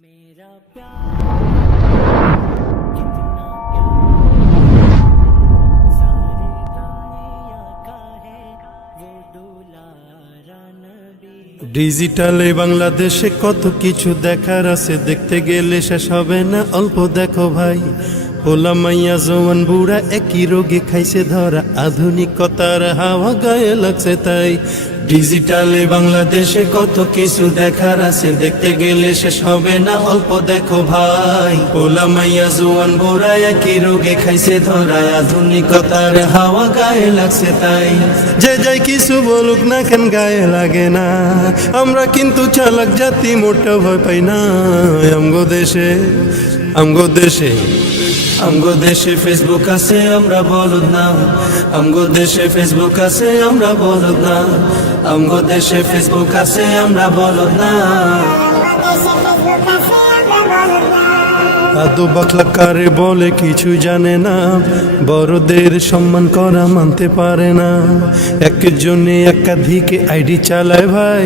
मेरा प्यार कितना सारे दुनिया का है वो दुलारा नबी। ডিজিটালে বাংলাদেশে কত কিছু দেখার আছে, দেখতে গেলে শেষ হবে না, অল্প দেখো ভাই। পোলা মাইয়া জওয়ান বুড়া একই রোগে খাইছে ধরা, আধুনিকতার হাওয়া গায়ে লাগছে তাই। ডিজিটালে বাংলাদেশে কত কিছু দেখার আছে, দেখতে গেলে শেষ হবে না, অল্প দেখো ভাই। পোলা মাইয়া জওয়ান বুড়া একই রোগে খাইছে ধরা, আধুনিকতার হাওয়া গায়ে লাগছে তাই। যে যাই কিছু বলুক না কেন গায়ে লাগে না, আমরা কিন্তু চালাক জাতি, মোটা ভয় পাই না। আমগো দেশে আমগো দেশে ফেসবুক আছে, আমরা বলদ না। আমগো দেশে ফেসবুক আছে, আমরা বলদ না। আমগো দেশে ফেসবুক আছে, আমরা বলদ না। আদো বাকলা কারে বলে কিছু জানে না, বড়দের সম্মান করা মানতে পারে না। একজনে একাধিক আইডি চালায় ভাই,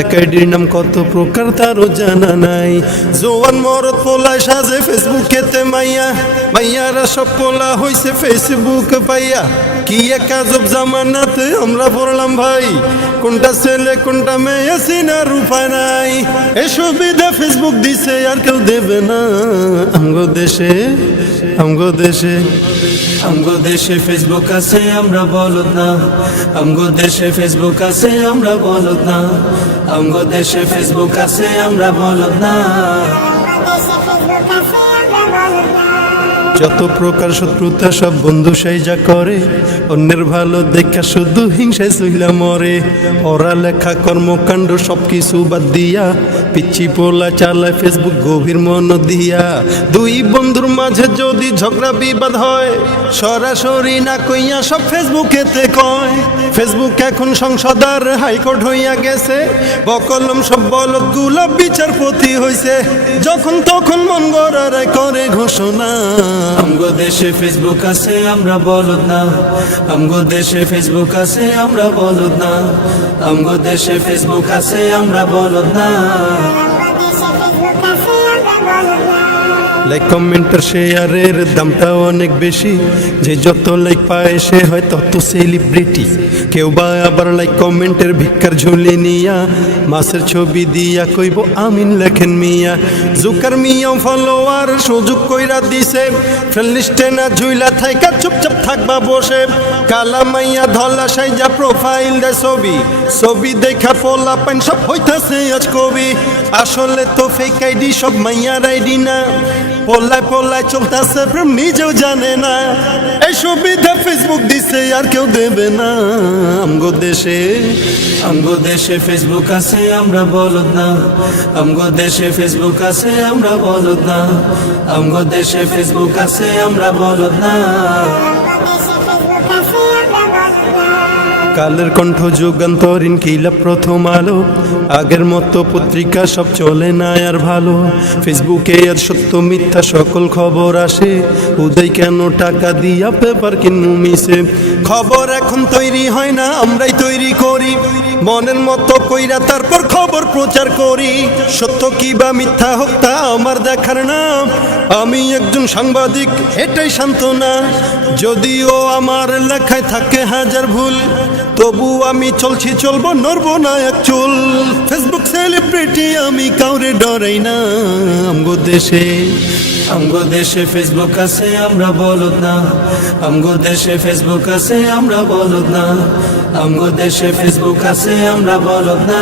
এক আইডির নাম কত প্রকার তারও জানা নাই। জোয়ান মরদ পোলায় সাজে ফেসবুকেতে মাইয়া, মাইয়ারা সব পোলা হইছে ফেসবুক পাইয়া। কি এক আজব জামানাতে আমরা পড়লাম ভাই, কোনটা ছেলে কোনটা মেয়ে চিনার উপায় নাই। এই সুবিধা ফেসবুক দিছে আর কেউ দেবে না। আমগো দেশে ফেসবুক আছে, আমরা বলদ না। আমগো দেশে ফেসবুক আছে, আমরা বলদ না। আমগো দেশে ফেসবুক আছে, আমরা বলদ না। যত প্রকার শত্রুতা সব বন্ধু সাইজা করে, অন্যের ভালো দেখা শুধু হিংসায় সইলা মরে। পড়ালেখা কর্মকাণ্ড সবকিছু বাদ দিয়া, পিচ্ছি পোলা চালায় ফেসবুক গভীর মন দিয়া। দুই বন্ধুর মাঝে যদি ঝগড়া বিবাদ হয়, সরাসরি না কইয়া সব ফেসবুকেতে কয়। ফেসবুক এখন সংসদ আর হাইকোর্ট হইয়া গেছে, বকলম সব বলদ গুলা বিচারপতি হইছে। যখন তখন মন গড়ায় করে ঘোষণা। আমগো দেশে ফেসবুক আছে, আমরা বলদ না। আমগো দেশে ফেসবুক আছে, আমরা বলদ না। আমগো দেশে ফেসবুক আছে, আমরা বলদ না। লাইক কমেন্টার শেয়ারের দামটা অনেক বেশি, যে যত লাইক পায় সে হয় তত সেলিব্রিটি। কেউ বা আবার লাইক কমেন্টের ভিক্ষার ঝুলি নিয়া, মাছের ছবি দিয়া কইব আমিন লেখেন মিয়া। জুকার মিয়াও ফলোয়ার সুযোগ কইরা দিছে, ফ্রেন্ড লিস্টে না ঝুইলা থাইকা চুপচাপ থাকবা বসে। কালা মাইয়া ধলা সাইজা প্রোফাইল দেয় ছবি দেখা পোলা পাইন সব হইতাছে আজ কবি। আসলে তো ফেক আইডি সব মাইয়ার আইডি না, পোলায় চলতেছে প্রেম নিজেও জানে না। এই সুবিধা ফেসবুক দিছে আর কেউ দেবে না। আমগো দেশে ফেসবুক আছে, আমরা বলদ না। আমগো দেশে ফেসবুক আছে, আমরা বলদ না। আমগো দেশে ফেসবুক আছে, আমরা বলদ না। কালের কণ্ঠ যুগান্তরীণ কিলা প্রথম আলো, আগের মতো পত্রিকা সব চলে না আর ভালো। ফেসবুকে আর সত্য মিথ্যা সকল খবর আসে, উদয় কেন টাকা দিয়া পেপার কিনু মিশে। খবর এখন তৈরি হয় না, আমরাই তৈরি করি মনের মতো কইরা, তারপর খবর প্রচার করি। সত্য কি বা মিথ্যা হোক তা আমার দেখার না, আমি একজন সাংবাদিক এটাই সান্ত্বনা। যদিও আমার লেখায় থাকে হাজার ভুল, তবু আমি চলবো নড়বো না এক চুল। ফেসবুক সেলিব্রিটি আমি কাউরে ডরাই না। আমগো দেশে ফেসবুক আছে, আমরা বলদ না। আমগো দেশে ফেসবুক আছে, আমরা বলদ না। আমগো দেশে ফেসবুক আছে, আমরা বলদ না।